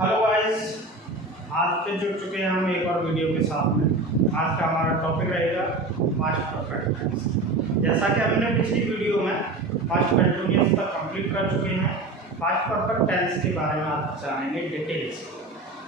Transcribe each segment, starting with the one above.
Hello guys, आज के जुड़ चुके हैं हम एक और वीडियो के साथ में। आज का हमारा टॉपिक रहेगा पास्ट परफेक्ट टेंस। जैसा कि हमने पिछली वीडियो में पास्ट कंटिन्यूअस तक कंप्लीट कर चुके हैं, पास्ट परफेक्ट टेंस के बारे में आज जानेंगे डिटेल्स।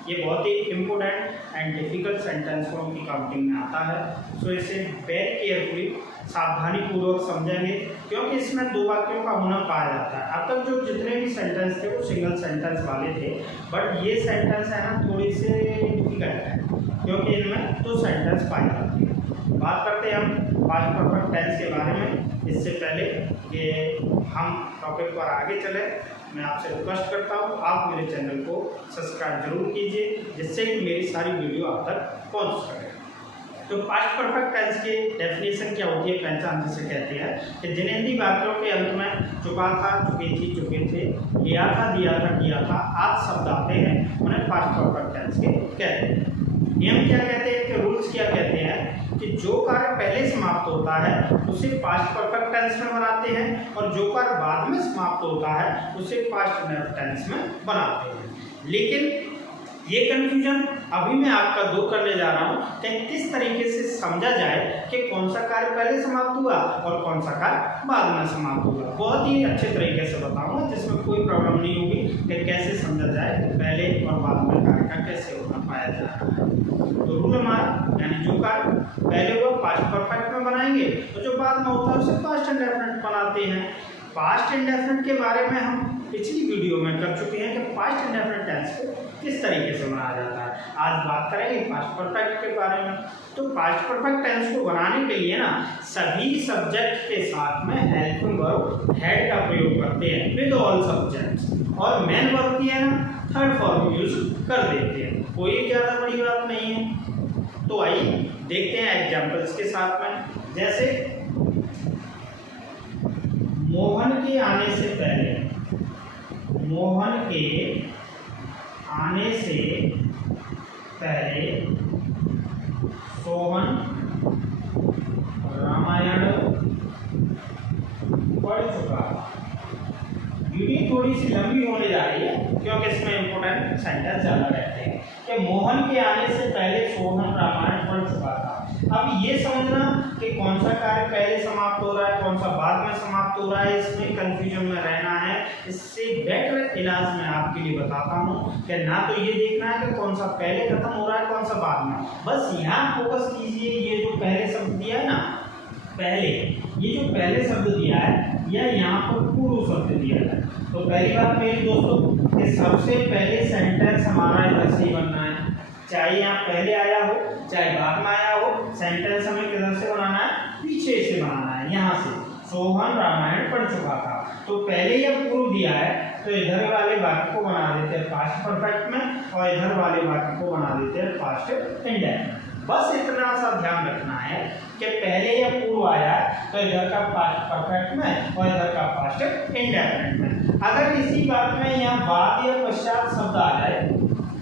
ये बहुत ही important and difficult sentence form की काउंटिंग में आता है, सो इसे वेरी केयरफुली सावधानी पूर्वक समझेंगे, क्योंकि इसमें दो वाक्यों का होना पाया जाता है। अब तक जो जितने भी सेंटेंस थे वो सिंगल सेंटेंस वाले थे, बट ये सेंटेंस है ना थोड़ी से डिफिकल्ट है, क्योंकि इनमें दो सेंटेंस पाए जाते हैं। बात करते हैं हम पास्ट परफेक्ट टेंस के बारे में। इससे पहले कि हम टॉपिक पर आगे चले, मैं आपसे रिक्वेस्ट करता हूँ आप मेरे चैनल को सब्सक्राइब जरूर कीजिए, जिससे कि मेरी सारी वीडियो आप तक पहुँच सके। तो पास्ट परफेक्ट टेंस की डेफिनेशन क्या होती है, पहचान जिसे कहते हैं कि जिन हिंदी वाक्यों के अंत में चुका था, चुकी थी, चुके थे, लिया था, दिया था, किया था आज शब्द आते हैं, उन्हें पास्ट परफेक्ट टेंस के कहते हैं। नियम क्या कहते हैं कि रूल्स क्या कहते हैं कि जो कार्य पहले समाप्त होता है उसे पास्ट परफेक्ट टेंस में बनाते हैं, और जो कार्य बाद में समाप्त होता है उसे पास्ट टेंस में बनाते हैं। लेकिन ये कंफ्यूजन अभी मैं आपका दूर करने जा रहा हूँ कि किस तरीके से समझा जाए कि कौन सा कार्य पहले समाप्त हुआ और कौन सा कार्य बाद में समाप्त हुआ। बहुत ही अच्छे तरीके से बताऊंगा, जिसमें कोई प्रॉब्लम नहीं होगी कि कैसे समझा जाए कि पहले और बाद में कार्य का कैसे होना पाया जा रहा है। तो रूल हमारा, यानी जो कार्य पहले हुआ पास्ट परफेक्ट में बनाएंगे, तो जो बाद में होता है उसे पास्ट इंडेफिनिट बनाते हैं। पास्ट इंडेफिनिट के बारे में हम पिछली वीडियो में कर चुके हैं कि पास्ट इंडेफिनिट टेंस को किस तरीके से बनाया जाता है। आज बात करेंगे पास्ट परफेक्ट के बारे में। तो पास्ट परफेक्ट टेंस को बनाने के लिए ना सभी सब्जेक्ट के साथ में हेल्पिंग वर्ब हैड का प्रयोग करते हैं विद ऑल सब्जेक्ट्स, और मेन वर्ब की है ना थर्ड फॉर्म यूज कर देते हैं। कोई ज़्यादा बड़ी बात नहीं है। तो आइए देखते हैं एग्जाम्पल्स के साथ में। जैसे मोहन के आने से पहले, मोहन के आने से पहले सोहन रामायण पढ़ चुका। वीडियो थोड़ी सी लंबी होने जा रही है, क्योंकि इसमें इंपोर्टेंट सेंटेंस ज़्यादा रहते हैं कि मोहन के आने से पहले सोहन रामायण पढ़ चुका था। अब ये समझना कि कौन सा कार्य पहले समाप्त हो रहा है, कौन सा बाद में समाप्त हो रहा है, इसमें कंफ्यूजन में रहना है। इससे बेटर इलाज मैं आपके लिए बताता हूँ कि ना तो ये देखना है कि कौन सा पहले खत्म हो रहा है, कौन सा बाद में। बस यहाँ फोकस कीजिए, ये जो पहले शब्द दिया है ना, पहले, ये जो पहले शब्द दिया है या यहाँ पर पूर्व शब्द दिया है। तो पहली बात मेरे दोस्तों कि सबसे पहले सेंटेंस हमारा इधर से ही बनना है, चाहे यहाँ पहले आया हो चाहे बाद में आया हो। सेंटेंस हमें किधर से बनाना है, पीछे से बनाना है। यहाँ से सोहन रामायण पढ़ चुका था, तो पहले या पूर्व दिया है तो इधर वाले वाक्य को बना देते हैं पास्ट परफेक्ट में, और इधर वाले वाक्य को बना देते हैं पास्ट इंडेफिनिट। बस इतना सा ध्यान रखना है कि पहले या पूर्व आया तो इधर का पास्ट परफेक्ट में और इधर का पास्ट इंडेफिनिट में। अगर इसी बात में यहाँ बाद या पश्चात शब्द आ जाए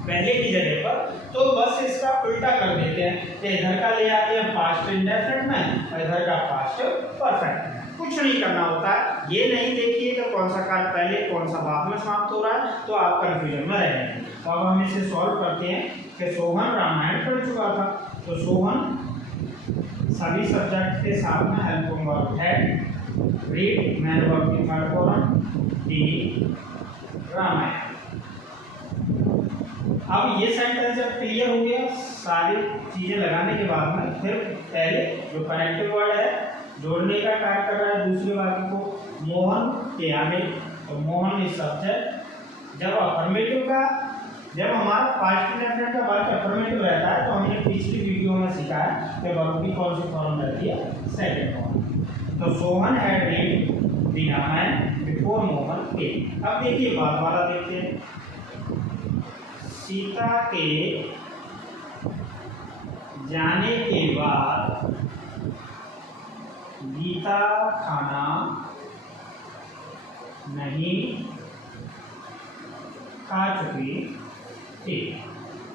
पहले की जगह पर, तो बस इसका उल्टा कर देते हैं कि इधर का ले आते हैं पास्ट इंडेफिनिट में और इधर का पास्ट परफेक्ट में। कुछ नहीं करना होता है, ये नहीं देखिए कि कौन सा कार्य पहले कौन सा बाद में समाप्त हो रहा है, तो आप कंफ्यूजन में रहेंगे। तो अब हम इसे सॉल्व करते हैं कि सोहन रामायण पढ़ चुका था, तो सोहन सभी सब्जेक्ट के साथ में हेल्पिंग वर्ब है, रीड मेन वर्ब की थर्ड फॉर्म, डी रामायण। अब ये सेंटेंस जब क्लियर हो गया सारी चीजें लगाने के बाद में, फिर पहले जो कनेक्टिव वर्ड है जोड़ने का कार्य कर रहा है दूसरे वाक्य को, मोहन के आने, तो मोहन इज सब्जेक्ट। जब अफर्मेटिव का, जब हमारा पास्ट इंडेफिनिट का वाक्य अफर्मेटिव रहता है, तो हमने पिछली वीडियो में सीखा है कि वर्ब की कौन सी फॉर्म रहती है, सेकंड फॉर्म। तो Sohan had read the Ramayan before Mohan came. अब देखिए बाद वाला देखते हैं। सीता के जाने के बाद गीता खाना नहीं खा चुकी थी।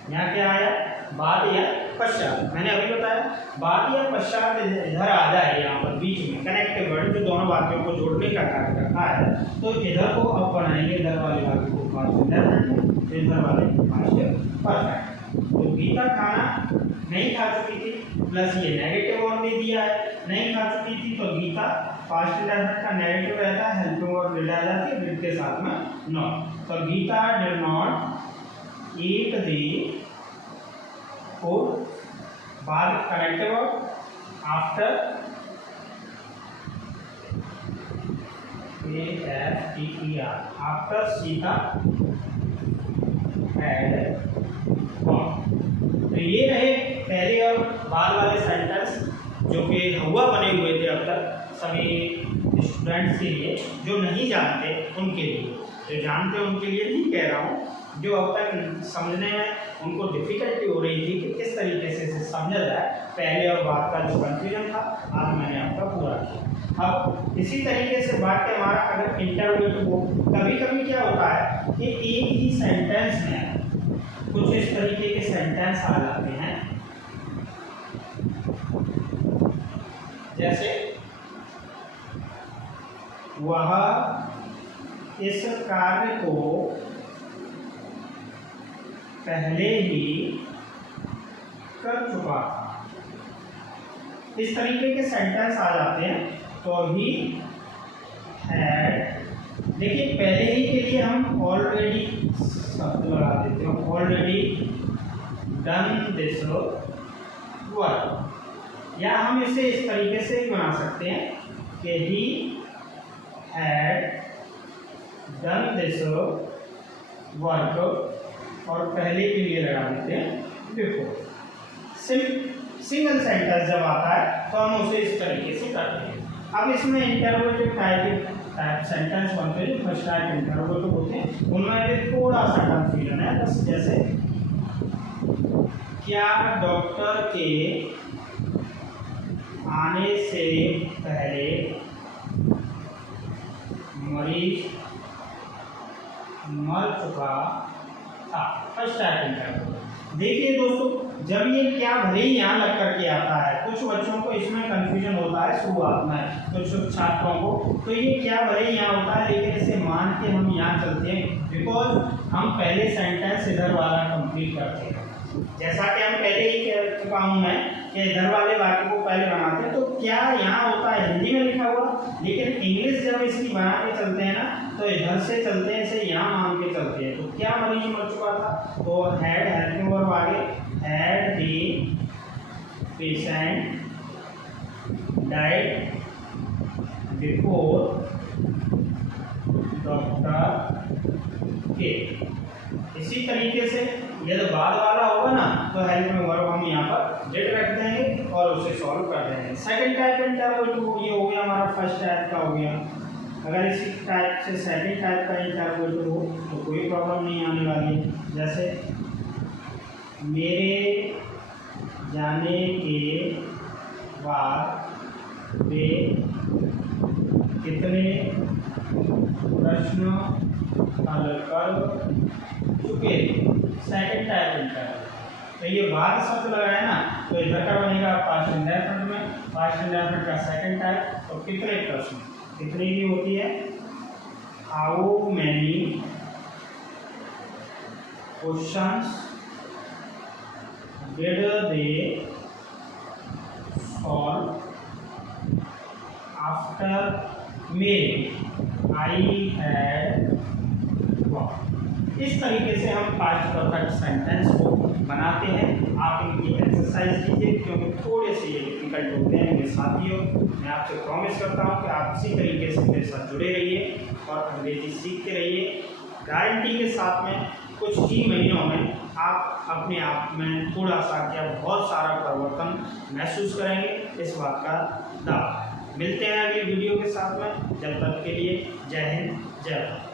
यहाँ क्या आया, बाद या पश्चात। मैंने अभी बताया बाद या पश्चात इधर आ जाए, यहाँ पर बीच में कनेक्टिव वर्ड जो दोनों वाक्यों को जोड़ने का कार्य करता है, तो इधर को अब बनाएंगे, इधर वाले वाक्य को पास्ट इंडेफिनिट, तो इधर वाले पास्ट परफेक्ट। तो गीता खाना नहीं खा चुकी थी, प्लस ये नेगेटिव और भी दिया है, नहीं खा चुकी थी, तो गीता पास्ट इंडेफिनिट का नेगेटिव रहता है, हेल्पिंग वर्ब डिड आ जाती है, डिड के साथ में नॉट। तो Gita did not eat the food, बाद connective verb after AFTER, after Sita had gone. तो ये रहे पहले और बाद वाले सेंटेंस जो कि हुआ बने हुए थे अब तक सभी स्टूडेंट्स के लिए। जो नहीं जानते उनके लिए, जो जानते उनके लिए नहीं कह रहा हूँ, जो अब तक समझने में उनको डिफिकल्टी हो रही थी कि किस तरीके से इसे समझा जाए, पहले और बाद का जो कन्फ्यूजन था आज मैंने आपका पूरा किया। अब इसी तरीके से वाक्य हमारा अगर इंटरव्यू हो, कभी कभी क्या होता है कि एक ही सेंटेंस में कुछ इस तरीके के सेंटेंस आ जाते हैं, जैसे वह इस कार्य को पहले ही कर चुका था। इस तरीके के सेंटेंस आ जाते हैं। तो ही हैड, देखिए पहले ही के लिए हम ऑलरेडी शब्द लगा देते हैं, ऑलरेडी डन दिस वर्क, या हम इसे इस तरीके से भी बना सकते हैं कि he had done this work, और पहले के लिए लगा देते हैं बिफोर। सिंगल सेंटेंस जब आता है तो हम उसे इस तरीके से करते हैं। अब इसमें इंटरोगेटिव टाइप सेंटेंस बनते हैं, फर्स्ट टाइप इंटरोगेटिव होते हैं, उनमें भी थोड़ा सा कंफ्यूजन है। बस जैसे क्या डॉक्टर के आने से पहले मरीज मर चुका था, फर्स्ट टाइप इंटरोगेटिव। देखिए दोस्तों, जब ये क्या भले ही यहाँ लग करके आता है, कुछ बच्चों को इसमें कंफ्यूजन होता है शुरुआत में, कुछ छात्रों को, तो ये क्या भले ही यहाँ होता है, लेकिन इसे मान के हम यहाँ चलते हैं, बिकॉज हम पहले सेंटेंस इधर वाला कंप्लीट करते हैं। जैसा कि हम पहले ही कह चुका हूँ मैं कि इधर वाले वाक्य को पहले बनाते हैं। तो क्या यहाँ होता है हिंदी में लिखा हुआ, लेकिन इंग्लिश जब इसकी बना के चलते हैं ना, तो इधर से चलते हैं, इसे यहाँ मान के चलते हैं। तो क्या मरीज मर चुका था, तो हैड हेल्पिंग वर्ब आगे, had the patient died before doctor के। इसी तरीके से यदि बाद वाला होगा ना, तो हेल्पिंग वर्ब हम यहाँ पर डिड रख देंगे और उसे सॉल्व कर देंगे। सेकंड टाइप इंटरोगेटिव ये हो गया हमारा, फर्स्ट टाइप का हो गया। अगर इसी टाइप से सेकंड टाइप का इंटरोगेटिव हो तो कोई प्रॉब्लम नहीं आने वाली। जैसे मेरे जाने के बाद वे कितने प्रश्न हल कर चुके, सेकंड टाइप इंटरोगेटिव। तो ये बाद शब्द लगाया ना, तो इधर का बनेगा पास्ट इंडेफिनिट में, पास्ट इंडेफिनिट का सेकंड टाइप। तो कितने प्रश्न, कितनी की होती है, how many questions did they solve after मेरी आई हैड गॉन। इस तरीके से हम पास्ट परफेक्ट सेंटेंस को बनाते हैं। आप इनकी एक्सरसाइज कीजिए, क्योंकि थोड़े से ये डिफिकल्ट होते हैं मेरे साथियों। मैं आपसे प्रॉमिस करता हूँ कि आप इसी तरीके से मेरे साथ जुड़े रहिए और अंग्रेजी सीखते रहिए। गारंटी के साथ में कुछ ही महीनों में आप अपने आप में थोड़ा सा क्या बहुत सारा परिवर्तन महसूस करेंगे, इस बात का दावा है। मिलते हैं अगली वीडियो के साथ में, जब तक के लिए जय हिंद, जय भारत।